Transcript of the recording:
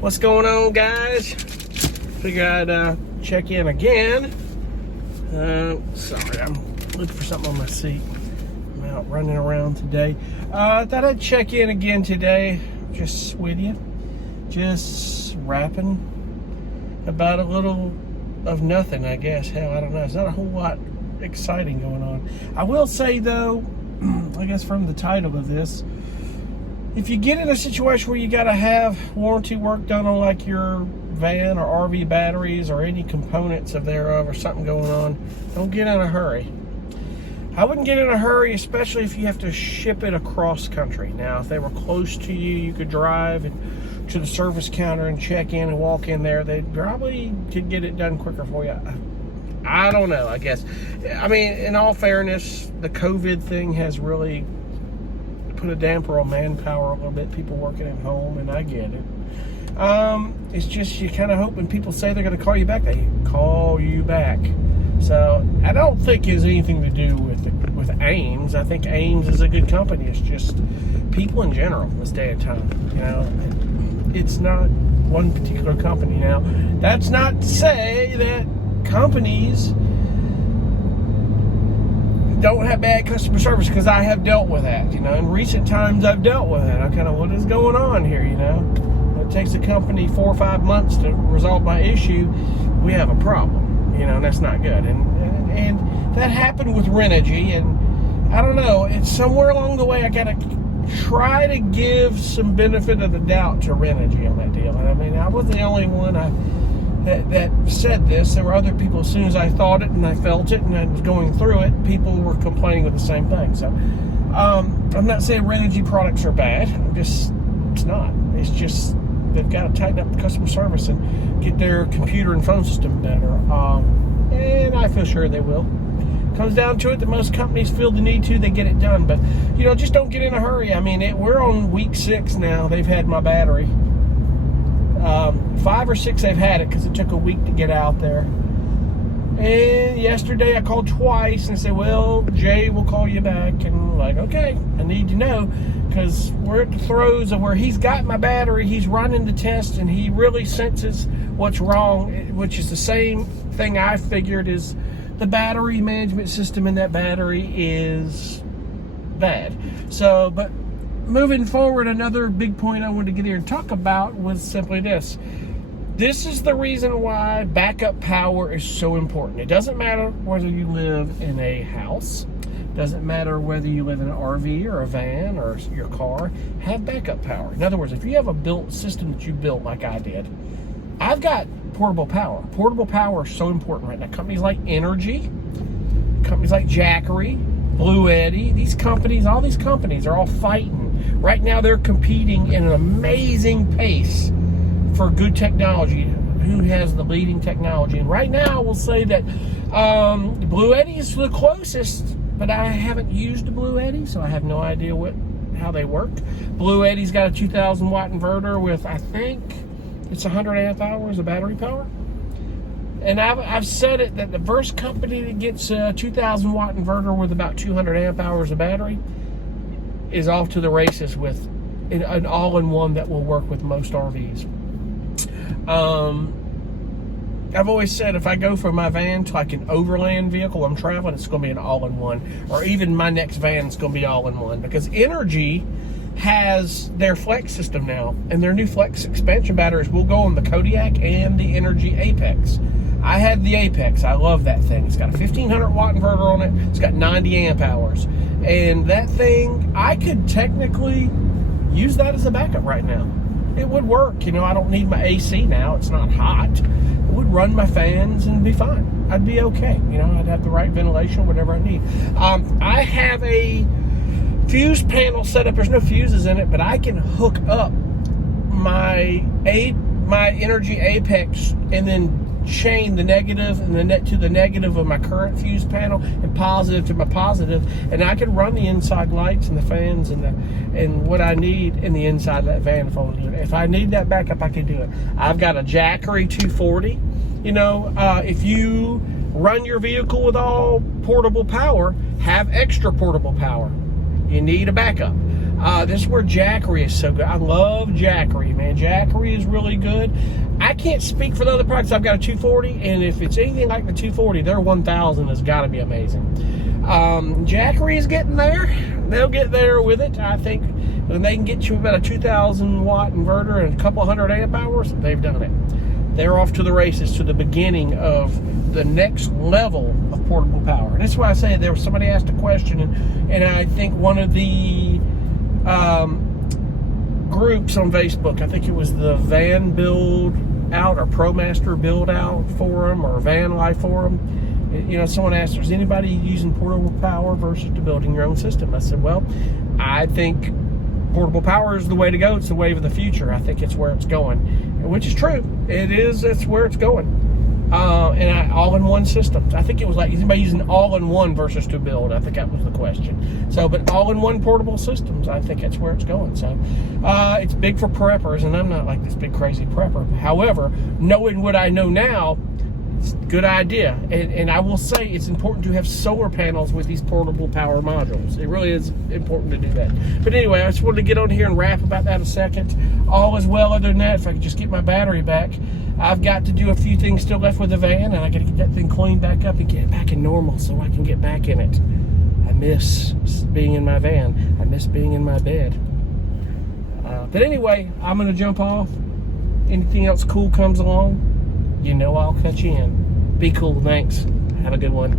What's going on, guys? Figured I'd check in again. Sorry, I'm looking for something on my seat. I'm out running around today. Thought I'd check in again today, just with you. Just rapping about a little of nothing, I guess. Hell, I don't know. It's not a whole lot exciting going on. I will say, though, I guess from the title of this, if you get in a situation where you got to have warranty work done on like your van or RV batteries or any components of thereof or something going on, don't get in a hurry. I wouldn't get in a hurry, especially if you have to ship it across country. Now, if they were close to you, you could drive to the service counter and check in and walk in there. They probably could get it done quicker for you. I don't know, I guess. I mean, in all fairness, the COVID thing has really put a damper on manpower a little bit, people working at home, and I get it. It's just you kind of hope when people say they're going to call you back, they call you back. So I don't think it has anything to do with Ames. I think Ames is a good company. It's just people in general this day and time. You know, it's not one particular company. Now, that's not to say that companies don't have bad customer service, because I have dealt with that. You know, in recent times I've dealt with it. I kind of, what is going on here, you know? It takes a company 4 or 5 months to resolve my issue. We have a problem, you know, and that's not good. And that happened with Renogy, and I don't know, it's somewhere along the way I got to try to give some benefit of the doubt to Renogy on that deal. And I mean, I wasn't the only one that said this. There were other people. As soon as I thought it and I felt it and I was going through it, people were complaining of the same thing. So I'm not saying Renogy products are bad. It's not. It's just they've got to tighten up the customer service and get their computer and phone system better. And I feel sure they will. Comes down to it that most companies feel the need to, they get it done. But, you know, just don't get in a hurry. I mean, we're on week 6 now. They've had my battery. 5 or 6 they've had it, because it took a week to get out there. And yesterday I called twice and said, well, Jay will call you back. And I'm like, okay, I need to know, because we're at the throes of where he's got my battery, he's running the test, and he really senses what's wrong, which is the same thing I figured, is the battery management system in that battery is bad. So, but moving forward, another big point I wanted to get here and talk about was simply this. This is the reason why backup power is so important. It doesn't matter whether you live in a house. It doesn't matter whether you live in an RV or a van or your car. Have backup power. In other words, if you have a built system that you built like I did, I've got portable power. Portable power is so important right now. Companies like Energy, companies like Jackery, Blue Eddy, these companies, all these companies are all fighting. Right now they're competing in an amazing pace for good technology. Who has the leading technology? And right now we'll say that Blue Eddy is the closest, but I haven't used a Blue Eddy, so I have no idea how they work. Blue Eddy's got a 2,000 watt inverter with, I think it's 100 amp hours of battery power. And I've said it that the first company that gets a 2,000 watt inverter with about 200 amp hours of battery is off to the races with an all-in-one that will work with most RVs. I've always said if I go from my van to like an overland vehicle I'm traveling, it's going to be an all-in-one. Or even my next van is going to be all-in-one. Because Energy has their Flex system now. And their new Flex expansion batteries will go on the Kodiak and the Energy Apex. I had the Apex. I love that thing. It's got a 1,500 watt inverter on it. It's got 90 amp hours. And that thing, I could technically use that as a backup right now. It would work. You know, I don't need my AC now. It's not hot. It would run my fans and be fine. I'd be okay. You know, I'd have the right ventilation, whatever I need. I have a fuse panel set up. There's no fuses in it, but I can hook up my Energy Apex and then chain the negative and the net to the negative of my current fuse panel and positive to my positive, and I can run the inside lights and the fans and what I need in the inside of that van if I want to do it. If I need that backup, I can do it. I've got a Jackery 240. You know, if you run your vehicle with all portable power, have extra portable power. You need a backup. This is where Jackery is so good. I love Jackery, man. Jackery is really good. I can't speak for the other products. I've got a 240, and if it's anything like the 240, their 1000 has got to be amazing. Jackery is getting there. They'll get there with it. I think when they can get you about a 2,000 watt inverter and a couple hundred amp hours, they've done it. They're off to the races, to the beginning of the next level of portable power. And that's why I say there was somebody asked a question, and I think one of the groups on Facebook, I think it was the Van Build Out or ProMaster Build Out Forum or VANLIFE Forum. You know, someone asked, is anybody using portable power versus to building your own system? I said, well, I think portable power is the way to go. It's the wave of the future. I think it's where it's going, which is true. It is. It's where it's going. And all-in-one systems. I think it was like, is anybody using all-in-one versus to build? I think that was the question. So, but all-in-one portable systems, I think that's where it's going. So, it's big for preppers, and I'm not like this big crazy prepper. However, knowing what I know now, it's a good idea. And I will say it's important to have solar panels with these portable power modules. It really is important to do that. But anyway, I just wanted to get on here and rap about that a second. All is well other than that. If I could just get my battery back. I've got to do a few things still left with the van, and I got to get that thing cleaned back up and get it back in normal so I can get back in it. I miss being in my van. I miss being in my bed. But anyway, I'm going to jump off. Anything else cool comes along, you know I'll cut you in. Be cool. Thanks. Have a good one.